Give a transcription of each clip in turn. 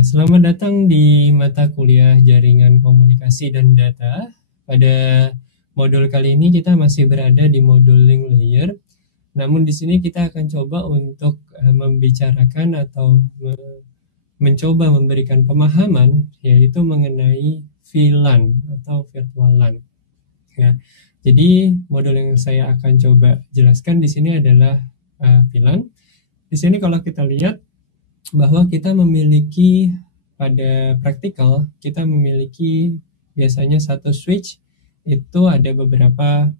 Ya, selamat datang di mata kuliah Jaringan Komunikasi dan Data. Pada modul kali ini kita masih berada di modul link layer. Namun di sini kita akan coba untuk membicarakan atau mencoba memberikan pemahaman yaitu mengenai VLAN atau virtual LAN. Ya. Jadi modul yang saya akan coba jelaskan di sini adalah VLAN. Di sini kalau kita lihat bahwa kita memiliki pada praktikal kita memiliki biasanya satu switch itu ada beberapa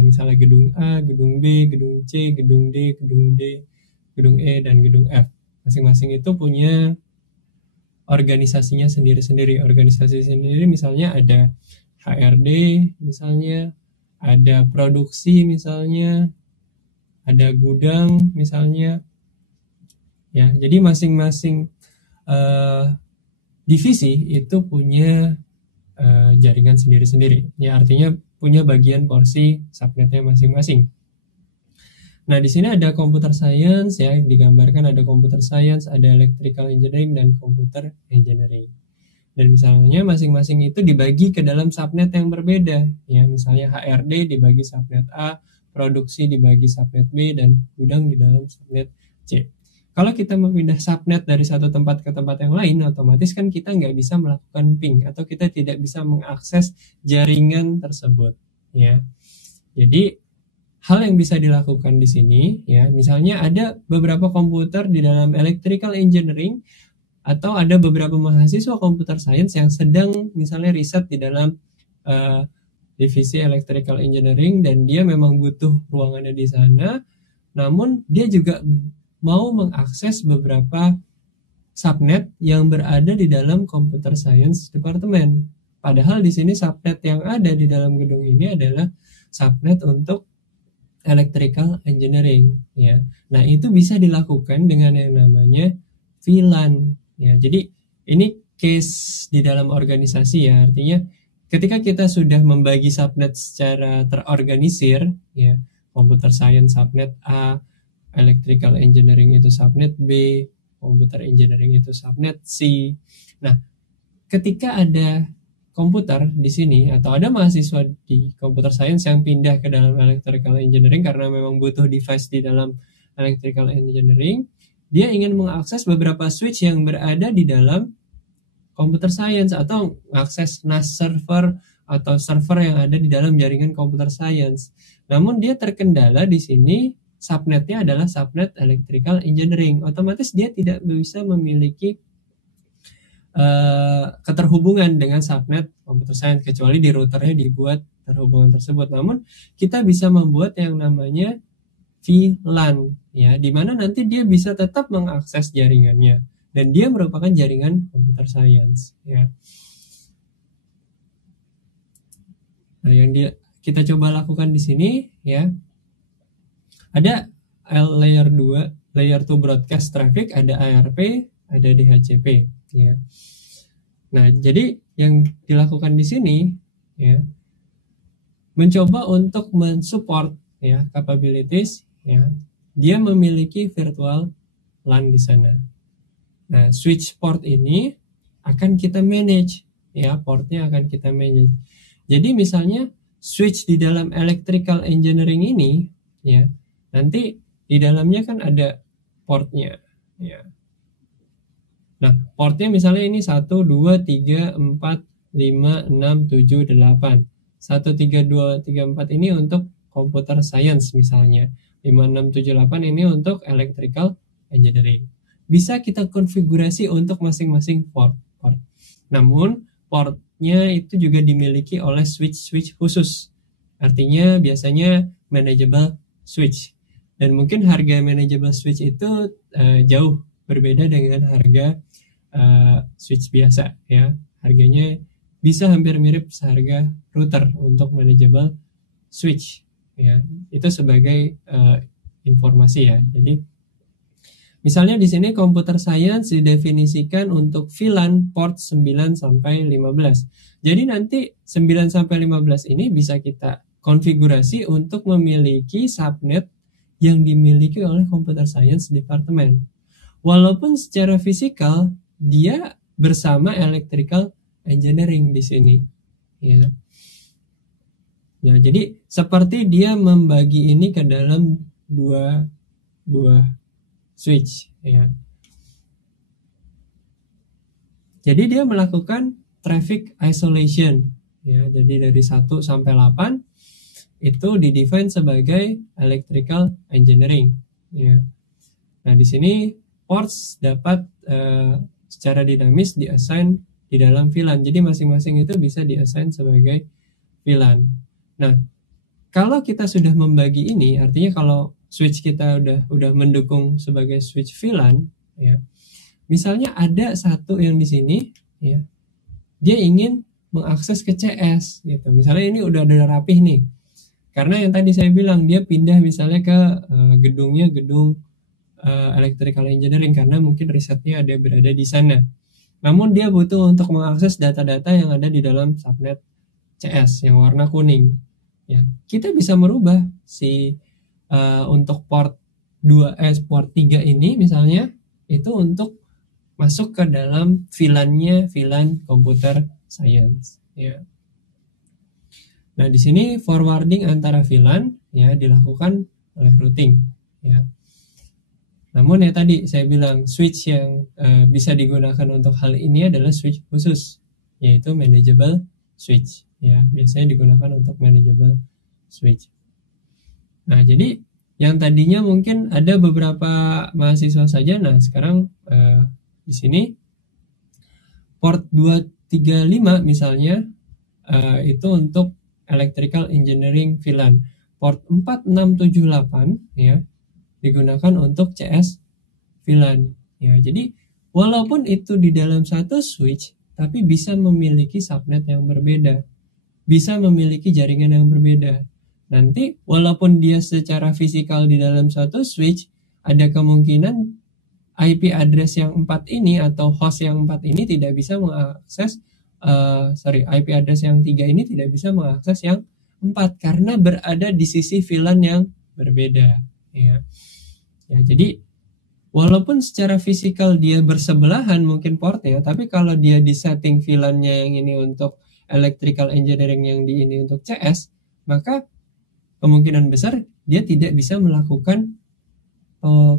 misalnya gedung A, gedung B, gedung C, gedung D, gedung E, dan gedung F. Masing-masing itu punya organisasinya sendiri-sendiri. Organisasi sendiri misalnya ada HRD, misalnya ada produksi, misalnya ada gudang, misalnya. Ya, jadi masing-masing divisi itu punya jaringan sendiri-sendiri. Ya, artinya punya bagian porsi subnetnya masing-masing. Nah, di sini ada computer science ya, digambarkan ada computer science, ada electrical engineering dan computer engineering. Dan misalnya masing-masing itu dibagi ke dalam subnet yang berbeda. Ya, misalnya HRD dibagi subnet A, produksi dibagi subnet B, dan gudang di dalam subnet C. Kalau kita mempindah subnet dari satu tempat ke tempat yang lain, otomatis kan kita nggak bisa melakukan ping atau kita tidak bisa mengakses jaringan tersebut. Ya, jadi hal yang bisa dilakukan di sini, ya, misalnya ada beberapa komputer di dalam electrical engineering atau ada beberapa mahasiswa computer science yang sedang misalnya riset di dalam divisi electrical engineering dan dia memang butuh ruangannya di sana, namun dia juga mau mengakses beberapa subnet yang berada di dalam computer science department. Padahal di sini subnet yang ada di dalam gedung ini adalah subnet untuk electrical engineering, ya. Nah, itu bisa dilakukan dengan yang namanya VLAN, ya. Jadi ini case di dalam organisasi, ya. Artinya ketika kita sudah membagi subnet secara terorganisir, ya, computer science subnet A, electrical engineering itu subnet B, computer engineering itu subnet C. Nah, ketika ada komputer di sini atau ada mahasiswa di computer science yang pindah ke dalam electrical engineering karena memang butuh device di dalam electrical engineering, dia ingin mengakses beberapa switch yang berada di dalam computer science atau mengakses NAS server atau server yang ada di dalam jaringan computer science. Namun dia terkendala di sini subnetnya adalah subnet electrical engineering. Otomatis dia tidak bisa memiliki keterhubungan dengan subnet computer science kecuali di routernya dibuat terhubungan tersebut. Namun kita bisa membuat yang namanya VLAN, ya, di mana nanti dia bisa tetap mengakses jaringannya dan dia merupakan jaringan computer science, ya. Nah, yang kita coba lakukan di sini, ya, ada layer 2, layer 2 broadcast traffic, ada ARP, ada DHCP, ya. Nah, jadi yang dilakukan di sini, ya, mencoba untuk mensupport, ya, capabilities, ya, dia memiliki virtual LAN di sana. Nah, switch port ini akan kita manage, ya, portnya akan kita manage. Jadi misalnya switch di dalam electrical engineering ini, ya, nanti di dalamnya kan ada portnya, ya. Nah, portnya misalnya ini 1, 2, 3, 4, 5, 6, 7, 8. 1, 3, 2, 3, 4 ini untuk computer science misalnya. 5, 6, 7, 8 ini untuk electrical engineering. Bisa kita konfigurasi untuk masing-masing port. Namun, portnya itu juga dimiliki oleh switch khusus. Artinya biasanya manageable switch. Dan mungkin harga manageable switch itu jauh berbeda dengan harga switch biasa, ya. Harganya bisa hampir mirip seharga router untuk manageable switch, ya. Itu sebagai informasi, ya. Jadi misalnya di sini computer science didefinisikan untuk VLAN port 9 sampai 15. Jadi nanti 9 sampai 15 ini bisa kita konfigurasi untuk memiliki subnet yang dimiliki oleh computer science department. Walaupun secara fisikal dia bersama electrical engineering di sini, ya. Ya, jadi seperti dia membagi ini ke dalam dua buah switch, ya. Jadi dia melakukan traffic isolation, ya. Jadi dari 1 sampai 8 itu didefine sebagai electrical engineering, ya. Nah, di sini ports dapat secara dinamis diassign di dalam VLAN. Jadi masing-masing itu bisa diassign sebagai VLAN. Nah, kalau kita sudah membagi ini, artinya kalau switch kita udah mendukung sebagai switch VLAN, ya. Misalnya ada satu yang di sini, ya, dia ingin mengakses ke CS, gitu. Misalnya ini udah rapih nih, karena yang tadi saya bilang dia pindah misalnya ke gedung electrical engineering karena mungkin risetnya berada di sana. Namun dia butuh untuk mengakses data-data yang ada di dalam subnet CS yang warna kuning. Ya, kita bisa merubah untuk port 3 ini misalnya itu untuk masuk ke dalam VLAN computer science, ya. Nah, di sini forwarding antara VLAN, ya, dilakukan oleh routing, ya. Namun ya tadi saya bilang switch yang bisa digunakan untuk hal ini adalah switch khusus, yaitu manageable switch, ya. Biasanya digunakan untuk manageable switch. Nah, jadi yang tadinya mungkin ada beberapa mahasiswa saja, nah sekarang di sini port 235 misalnya itu untuk electrical engineering VLAN. Port 4678, ya, digunakan untuk CS VLAN, ya. Jadi walaupun itu di dalam satu switch, tapi bisa memiliki subnet yang berbeda, bisa memiliki jaringan yang berbeda. Nanti walaupun dia secara fisikal di dalam satu switch, ada kemungkinan IP address yang 4 ini atau host yang 4 ini tidak bisa mengakses IP address yang 3 ini tidak bisa mengakses yang 4 karena berada di sisi VLAN yang berbeda, ya. Ya, jadi walaupun secara fisikal dia bersebelahan mungkin portnya, tapi kalau dia di setting VLAN-nya yang ini untuk electrical engineering, yang di ini untuk CS, maka kemungkinan besar dia tidak bisa melakukan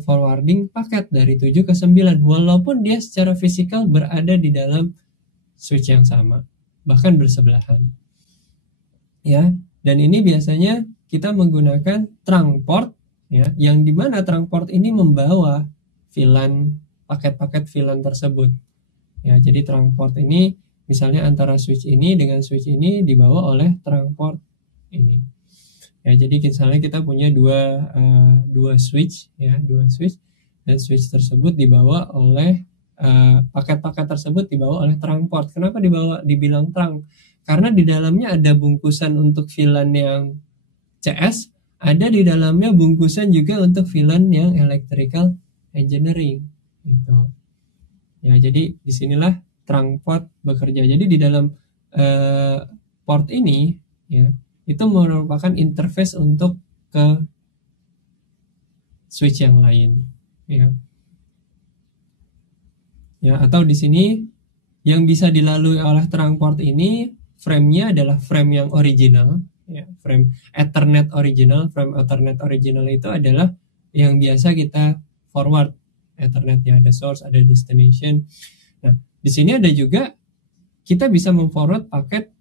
forwarding paket dari 7 ke 9 walaupun dia secara fisikal berada di dalam switch yang sama, bahkan bersebelahan, ya. Dan ini biasanya kita menggunakan trunk port, ya, yang dimana trunk port ini membawa VLAN, paket-paket VLAN tersebut, ya. Jadi trunk port ini misalnya antara switch ini dengan switch ini dibawa oleh trunk port ini, ya. Jadi misalnya kita punya dua switch, ya, dan switch tersebut dibawa oleh paket-paket tersebut dibawa oleh trunk port. Kenapa dibilang trunk? Karena di dalamnya ada bungkusan untuk VLAN yang CS, ada di dalamnya bungkusan juga untuk VLAN yang electrical engineering, gitu. Ya, jadi disinilah trunk port bekerja. Jadi di dalam port ini, ya, itu merupakan interface untuk ke switch yang lain, ya. Ya, atau di sini yang bisa dilalui oleh trunk port ini frame-nya adalah frame yang original, ya, frame Ethernet original. Frame Ethernet original itu adalah yang biasa kita forward. Ethernetnya ada source, ada destination. Nah, di sini ada juga kita bisa memforward paket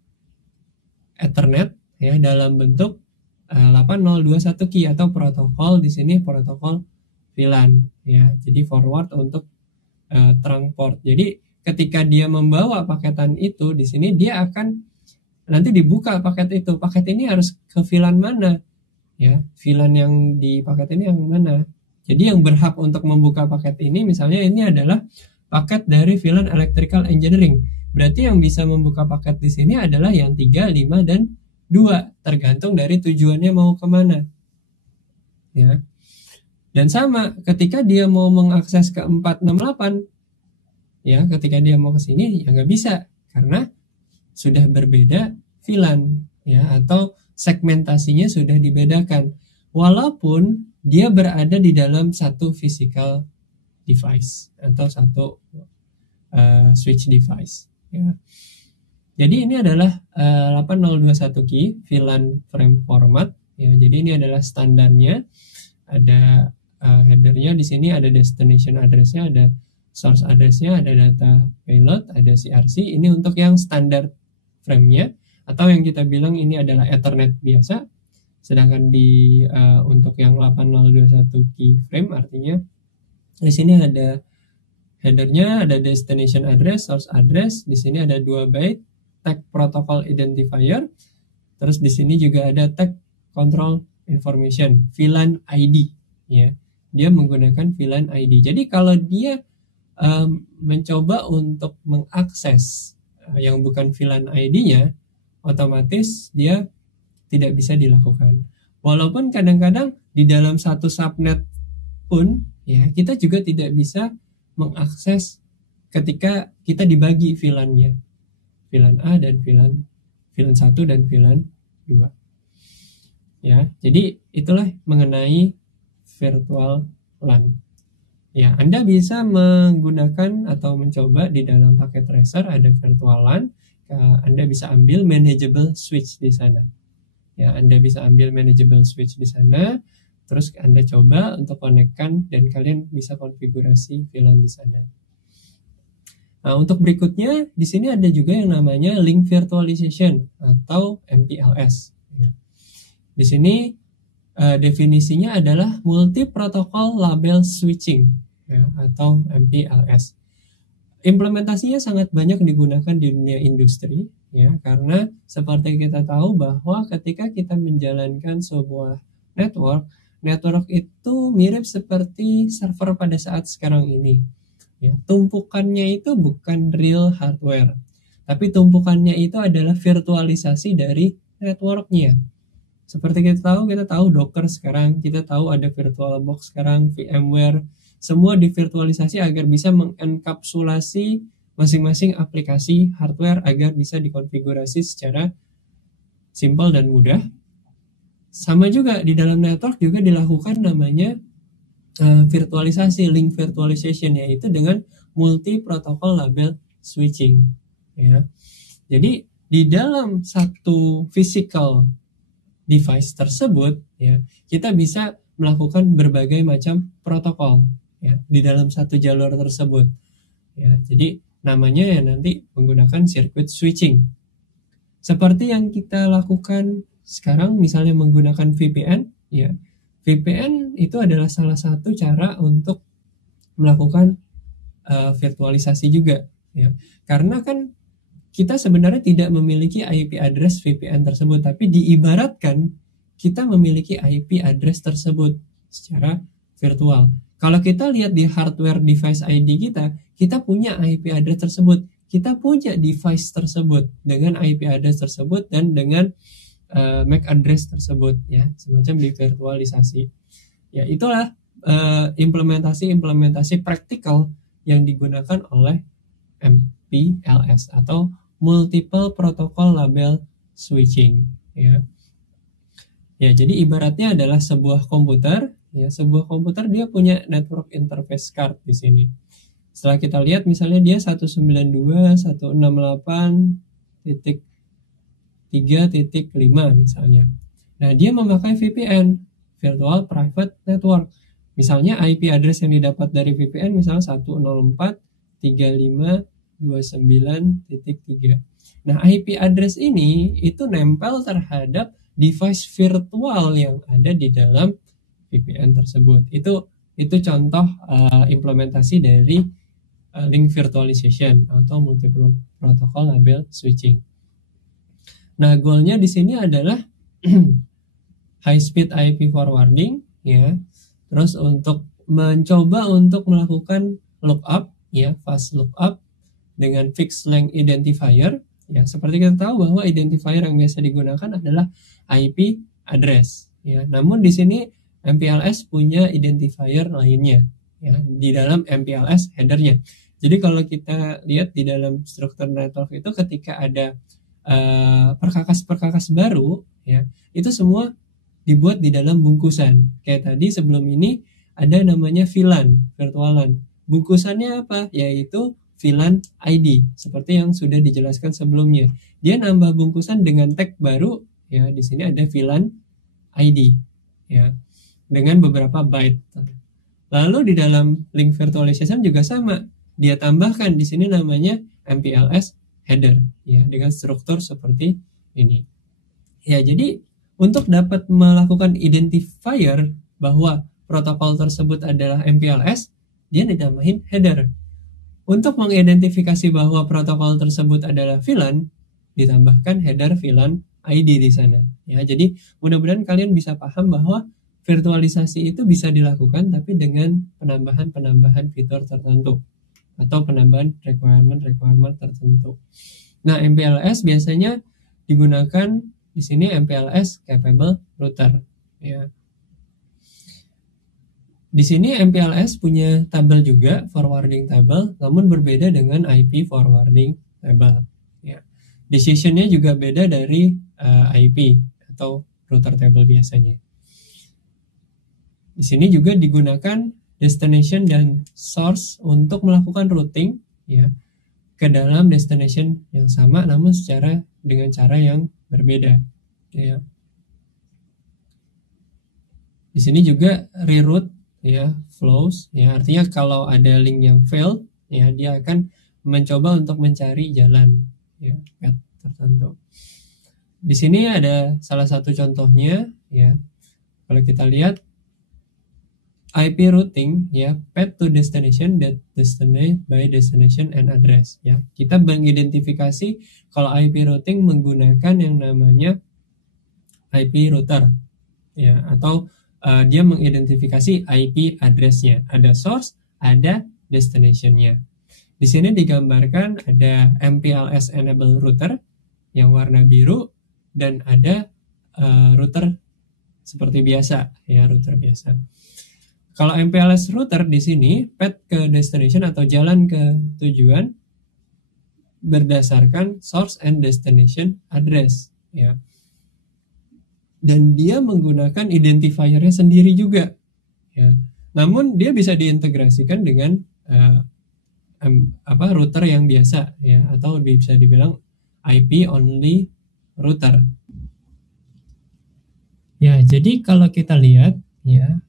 Ethernet, ya, dalam bentuk 8021 key atau protokol, di sini protokol VLAN, ya. Jadi forward untuk trunk port. Jadi ketika dia membawa paketan itu di sini, dia akan nanti dibuka paket itu. Paket ini harus ke VLAN mana, ya? VLAN yang di paket ini yang mana? Jadi yang berhak untuk membuka paket ini, misalnya ini adalah paket dari VLAN electrical engineering. Berarti yang bisa membuka paket di sini adalah yang 3, 5, dan 2, tergantung dari tujuannya mau kemana, ya. Dan sama ketika dia mau mengakses ke 468, ya, ketika dia mau ke sini ya nggak bisa karena sudah berbeda VLAN, ya, atau segmentasinya sudah dibedakan walaupun dia berada di dalam satu physical device atau satu switch device ya. Jadi ini adalah 8021 key VLAN frame format ya. Jadi ini adalah standarnya. Ada headernya di sini, ada destination address-nya, ada source address-nya, ada data payload, ada CRC. Ini untuk yang standar frame-nya, atau yang kita bilang ini adalah Ethernet biasa. Sedangkan untuk yang 8021 key frame artinya di sini ada headernya, ada destination address, source address. Di sini ada 2 byte tag protocol identifier. Terus di sini juga ada tag control information, VLAN ID ya. Dia menggunakan VLAN ID. Jadi kalau dia mencoba untuk mengakses yang bukan VLAN ID-nya, otomatis dia tidak bisa dilakukan. Walaupun kadang-kadang di dalam satu subnet pun ya, kita juga tidak bisa mengakses ketika kita dibagi VLAN-nya. VLAN A dan VLAN 1 dan VLAN 2. Ya, jadi itulah mengenai virtual LAN. Ya, Anda bisa menggunakan atau mencoba di dalam paket tracer ada virtual LAN. Anda bisa ambil manageable switch di sana. Ya, Anda bisa ambil manageable switch di sana. Terus Anda coba untuk konekkan dan kalian bisa konfigurasi VLAN di sana. Nah, untuk berikutnya di sini ada juga yang namanya link virtualization atau MPLS. Ya. Di sini definisinya adalah multi protocol label switching ya, atau MPLS. Implementasinya sangat banyak digunakan di dunia industri ya, karena seperti kita tahu bahwa ketika kita menjalankan sebuah network itu mirip seperti server pada saat sekarang ini. Ya, tumpukannya itu bukan real hardware, tapi tumpukannya itu adalah virtualisasi dari networknya. Seperti kita tahu Docker sekarang, kita tahu ada VirtualBox sekarang, VMware, semua divirtualisasi agar bisa mengenkapsulasi masing-masing aplikasi hardware agar bisa dikonfigurasi secara simpel dan mudah. Sama juga di dalam network juga dilakukan namanya virtualisasi, link virtualization, yaitu dengan multi protocol label switching ya. Jadi di dalam satu physical device tersebut ya, kita bisa melakukan berbagai macam protokol ya di dalam satu jalur tersebut ya. Jadi namanya ya nanti menggunakan circuit switching. Seperti yang kita lakukan sekarang misalnya menggunakan VPN ya. VPN itu adalah salah satu cara untuk melakukan virtualisasi juga ya. Karena kan kita sebenarnya tidak memiliki IP address VPN tersebut, tapi diibaratkan kita memiliki IP address tersebut secara virtual. Kalau kita lihat di hardware device ID kita punya IP address tersebut. Kita punya device tersebut dengan IP address tersebut dan dengan MAC address tersebut ya, semacam divirtualisasi. Ya, itulah implementasi praktikal yang digunakan oleh MPLS atau multiple protocol label switching ya. Ya, jadi ibaratnya adalah sebuah komputer ya, sebuah komputer dia punya network interface card di sini. Setelah kita lihat misalnya dia 192.168.3.5 misalnya. Nah, dia memakai VPN, Virtual Private Network. Misalnya IP address yang didapat dari VPN misalnya 104.35.29.3. Nah, IP address ini itu nempel terhadap device virtual yang ada di dalam VPN tersebut. Itu contoh implementasi dari link virtualization atau multiple protocol label switching. Nah, goalnya di sini adalah high speed IP forwarding ya. Terus untuk mencoba untuk melakukan lookup ya, fast lookup dengan fixed length identifier ya. Seperti kita tahu bahwa identifier yang biasa digunakan adalah IP address ya. Namun di sini MPLS punya identifier lainnya ya di dalam MPLS headernya. Jadi kalau kita lihat di dalam struktur network itu ketika ada perkakas-perkakas baru ya, itu semua dibuat di dalam bungkusan. Kayak tadi sebelum ini ada namanya VLAN, virtual LAN. Bungkusannya apa? Yaitu VLAN ID seperti yang sudah dijelaskan sebelumnya. Dia nambah bungkusan dengan tag baru, ya di sini ada VLAN ID, ya dengan beberapa byte. Lalu di dalam link virtualization juga sama, dia tambahkan di sini namanya MPLS header, ya dengan struktur seperti ini. Ya, jadi untuk dapat melakukan identifier bahwa protokol tersebut adalah MPLS, dia ditambahin header. Untuk mengidentifikasi bahwa protokol tersebut adalah VLAN, ditambahkan header VLAN ID di sana. Ya, jadi mudah-mudahan kalian bisa paham bahwa virtualisasi itu bisa dilakukan tapi dengan penambahan fitur tertentu atau penambahan requirement tertentu. Nah, MPLS biasanya digunakan di sini MPLS capable router, ya. Di sini MPLS punya tabel juga, forwarding table, namun berbeda dengan IP forwarding table. Ya. Decision-nya juga beda dari IP atau router table biasanya. Di sini juga digunakan destination dan source untuk melakukan routing, ya, ke dalam destination yang sama, namun dengan cara yang berbeda. Ya. Di sini juga reroute, ya, flows, ya, artinya kalau ada link yang fail, ya, dia akan mencoba untuk mencari jalan, ya, path tertentu. Di sini ada salah satu contohnya, ya. Kalau kita lihat IP routing, ya, path to destination that destinate by destination and address, ya. Kita mengidentifikasi kalau IP routing menggunakan yang namanya IP router, ya, atau dia mengidentifikasi IP address-nya. Ada source, ada destination-nya. Di sini digambarkan ada MPLS enable router yang warna biru dan ada router seperti biasa, ya, router biasa. Kalau MPLS router di sini path ke destination atau jalan ke tujuan berdasarkan source and destination address, ya. Dan dia menggunakan identifiernya sendiri juga, ya. Namun dia bisa diintegrasikan dengan router yang biasa, ya, atau bisa dibilang IP only router. Ya, jadi kalau kita lihat, ya,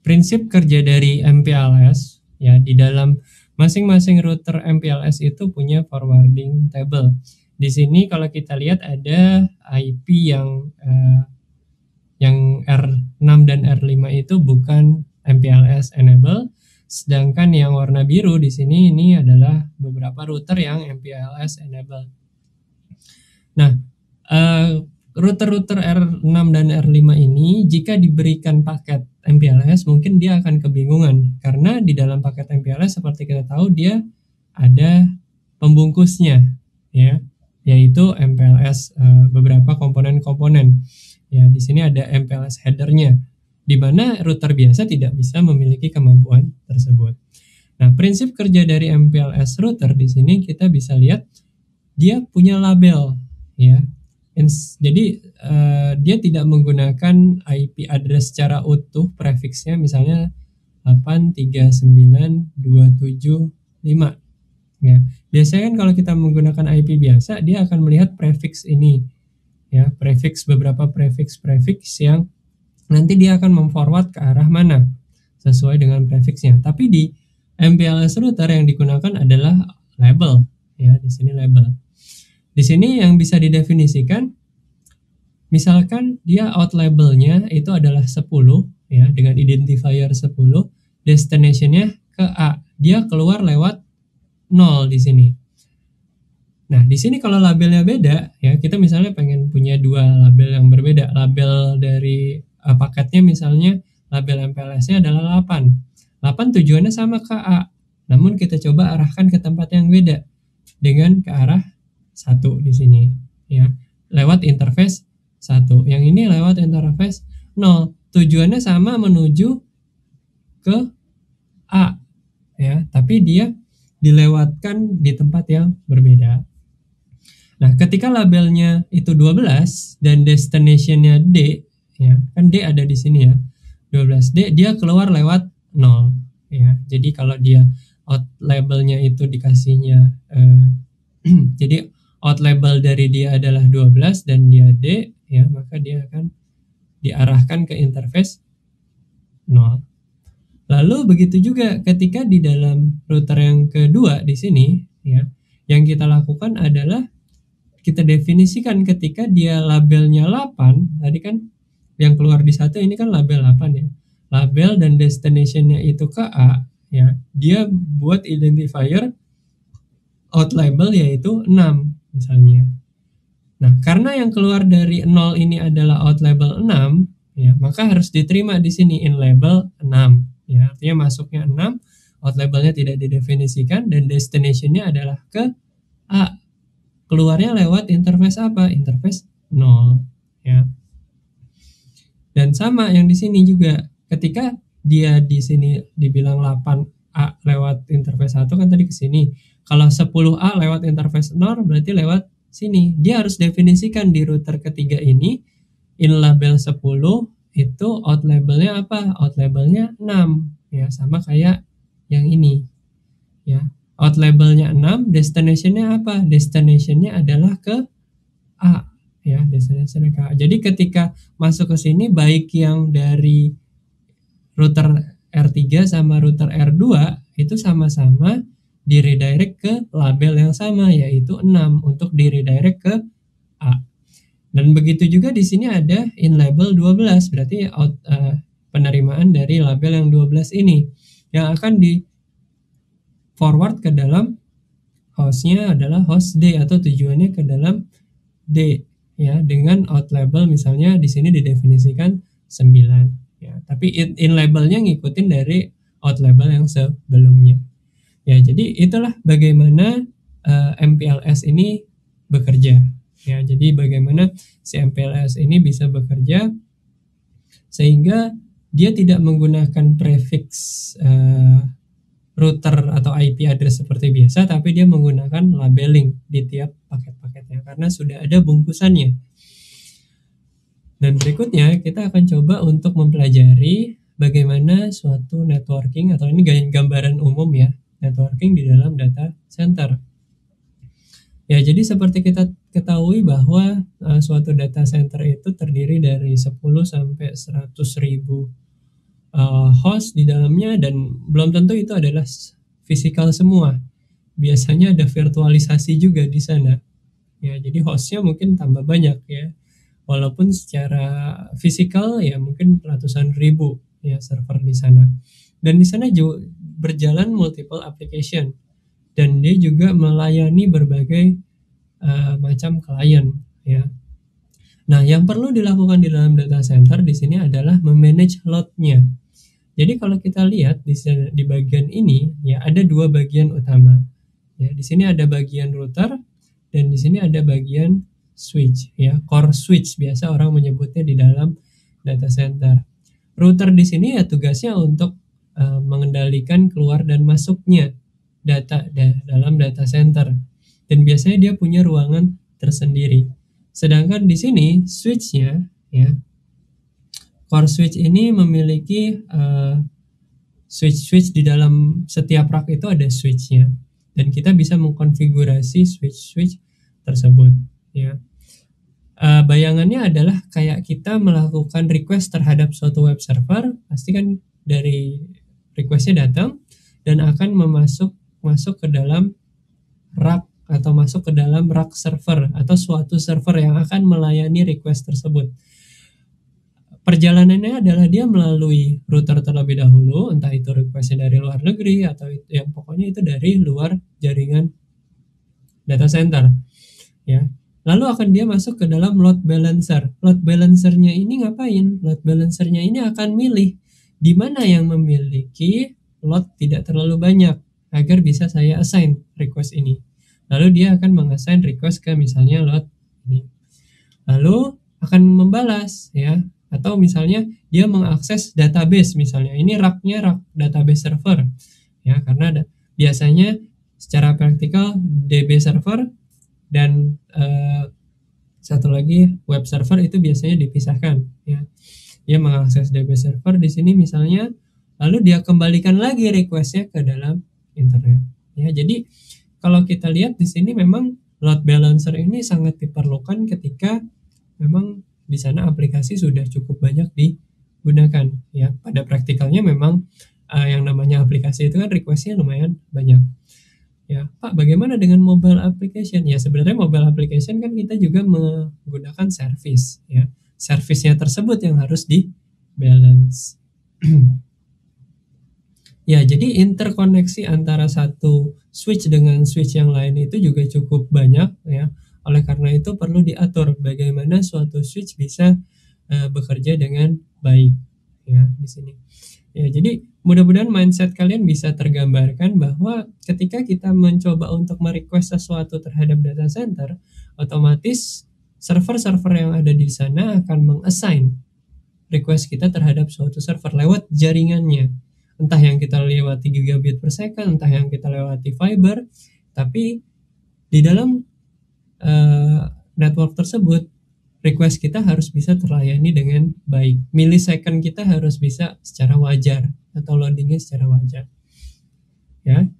prinsip kerja dari MPLS, ya, di dalam masing-masing router MPLS itu punya forwarding table. Di sini kalau kita lihat ada IP yang R6 dan R5 itu bukan MPLS enable, sedangkan yang warna biru di sini ini adalah beberapa router yang MPLS enable. Nah, router-router R6 dan R5 ini jika diberikan paket MPLS mungkin dia akan kebingungan karena di dalam paket MPLS seperti kita tahu dia ada pembungkusnya, ya, yaitu MPLS beberapa komponen-komponen. Ya, di sini ada MPLS header-nya, di mana router biasa tidak bisa memiliki kemampuan tersebut. Nah, prinsip kerja dari MPLS router di sini kita bisa lihat dia punya label, ya. Jadi dia tidak menggunakan IP address secara utuh, prefixnya misalnya 839.275. Ya, biasanya kan kalau kita menggunakan IP biasa, dia akan melihat prefix ini, ya, beberapa prefix yang nanti dia akan memforward ke arah mana sesuai dengan prefixnya. Tapi di MPLS router yang digunakan adalah label, ya, di sini label. Di sini yang bisa didefinisikan, misalkan dia out labelnya itu adalah 10, ya, dengan identifier 10, destination-nya ke A, dia keluar lewat 0 di sini. Nah, di sini kalau labelnya beda, ya, kita misalnya pengen punya dua label yang berbeda. Label dari paketnya misalnya label MPLS-nya adalah 8. 8 tujuannya sama ke A, namun kita coba arahkan ke tempat yang beda dengan ke arah 1 di sini, ya, lewat interface 1. Yang ini lewat interface 0. Tujuannya sama menuju ke A, ya, tapi dia dilewatkan di tempat yang berbeda. Nah, ketika labelnya itu 12 dan destination-nya D, ya, kan D ada di sini, ya, 12D, dia keluar lewat 0, ya. Jadi kalau dia out labelnya itu dikasihnya jadi out label dari dia adalah 12 dan dia D, ya, maka dia akan diarahkan ke interface 0. Lalu begitu juga ketika di dalam router yang kedua di sini, ya, yang kita lakukan adalah kita definisikan ketika dia labelnya 8, tadi kan yang keluar di satu ini kan label 8 ya. Label dan destinationnya itu ke A, ya. Dia buat identifier out label yaitu 6 misalnya. Nah, karena yang keluar dari 0 ini adalah out label 6, ya, maka harus diterima di sini in label 6. Ya, artinya masuknya 6, out labelnya tidak didefinisikan, dan destinationnya adalah ke A. Keluarnya lewat interface apa? Interface 0. Ya. Dan sama yang di sini juga, ketika dia di sini dibilang 8A lewat interface 1 kan tadi ke sini. Kalau 10A lewat interface 0 berarti lewat sini. Dia harus definisikan di router ketiga ini in label 10 itu out labelnya apa? Out labelnya 6. Ya, sama kayak yang ini. Ya. Out labelnya 6, destinationnya apa? Destinationnya adalah ke A. Ya, destinationnya ke A. Jadi ketika masuk ke sini baik yang dari router R3 sama router R2 itu sama-sama di redirect ke label yang sama yaitu 6 untuk di redirect ke A. Dan begitu juga di sini ada in label 12, berarti penerimaan dari label yang 12 ini yang akan di forward ke dalam hostnya adalah host D atau tujuannya ke dalam D, ya, dengan out label misalnya di sini didefinisikan 9, ya. Tapi in labelnya ngikutin dari out label yang sebelumnya. Ya, jadi itulah bagaimana MPLS ini bekerja. Ya, jadi bagaimana si MPLS ini bisa bekerja sehingga dia tidak menggunakan prefix router atau IP address seperti biasa, tapi dia menggunakan labeling di tiap paket-paketnya karena sudah ada bungkusannya. Dan berikutnya kita akan coba untuk mempelajari bagaimana suatu networking, atau ini gambaran umum ya, networking di dalam data center. Ya, jadi seperti kita ketahui bahwa suatu data center itu terdiri dari 10 sampai 100 ribu host di dalamnya, dan belum tentu itu adalah fisikal semua. Biasanya ada virtualisasi juga di sana. Ya, jadi hostnya mungkin tambah banyak ya. Walaupun secara fisikal ya mungkin ratusan ribu ya server di sana. Dan di sana juga berjalan multiple application, dan dia juga melayani berbagai macam klien ya. Nah, yang perlu dilakukan di dalam data center di sini adalah memanage load-nya. Jadi kalau kita lihat di bagian ini ya ada dua bagian utama. Ya, di sini ada bagian router dan di sini ada bagian switch ya, core switch biasa orang menyebutnya di dalam data center. Router di sini ya tugasnya untuk mengendalikan keluar dan masuknya data dalam data center. Dan biasanya dia punya ruangan tersendiri. Sedangkan di sini switch-nya ya, core switch ini memiliki switch di dalam setiap rack itu ada switch-nya, dan kita bisa mengkonfigurasi switch tersebut ya. Bayangannya adalah kayak kita melakukan request terhadap suatu web server, pasti kan dari requestnya datang dan akan masuk ke dalam rack atau masuk ke dalam rack server atau suatu server yang akan melayani request tersebut. Perjalanannya adalah dia melalui router terlebih dahulu, entah itu requestnya dari luar negeri atau yang pokoknya itu dari luar jaringan data center ya. Lalu akan dia masuk ke dalam load balancer. Load balancernya ini ngapain? Load balancernya ini akan milih di mana yang memiliki load tidak terlalu banyak agar bisa saya assign request ini. Lalu dia akan mengassign request ke misalnya load ini. Lalu akan membalas ya, atau misalnya dia mengakses database, misalnya ini racknya rak database server ya, karena biasanya secara praktikal DB server dan satu lagi web server itu biasanya dipisahkan ya. Dia mengakses DB server di sini misalnya, lalu dia kembalikan lagi requestnya ke dalam internet. Ya, jadi kalau kita lihat di sini memang load balancer ini sangat diperlukan ketika memang di sana aplikasi sudah cukup banyak digunakan. Ya, pada praktikalnya memang yang namanya aplikasi itu kan requestnya lumayan banyak. Ya, Pak, bagaimana dengan mobile application? Ya, sebenarnya mobile application kan kita juga menggunakan service, ya. Servisnya tersebut yang harus di balance. Ya, jadi interkoneksi antara satu switch dengan switch yang lain itu juga cukup banyak, ya. Oleh karena itu perlu diatur bagaimana suatu switch bisa bekerja dengan baik, ya, di sini. Ya, jadi mudah-mudahan mindset kalian bisa tergambarkan bahwa ketika kita mencoba untuk merequest sesuatu terhadap data center, otomatis server-server yang ada di sana akan mengassign request kita terhadap suatu server lewat jaringannya. Entah yang kita lewati gigabit per second, entah yang kita lewati fiber, tapi di dalam network tersebut request kita harus bisa terlayani dengan baik. Millisecond kita harus bisa secara wajar atau loadingnya secara wajar. Ya.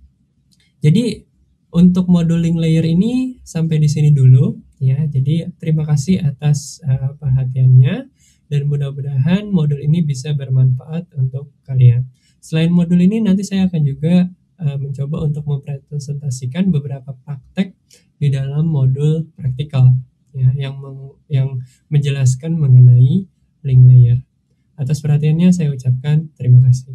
Jadi untuk modeling layer ini sampai di sini dulu, ya. Jadi terima kasih atas perhatiannya dan mudah-mudahan modul ini bisa bermanfaat untuk kalian. Selain modul ini nanti saya akan juga mencoba untuk mempresentasikan beberapa praktek di dalam modul praktikal, ya, yang menjelaskan mengenai link layer. Atas perhatiannya saya ucapkan terima kasih.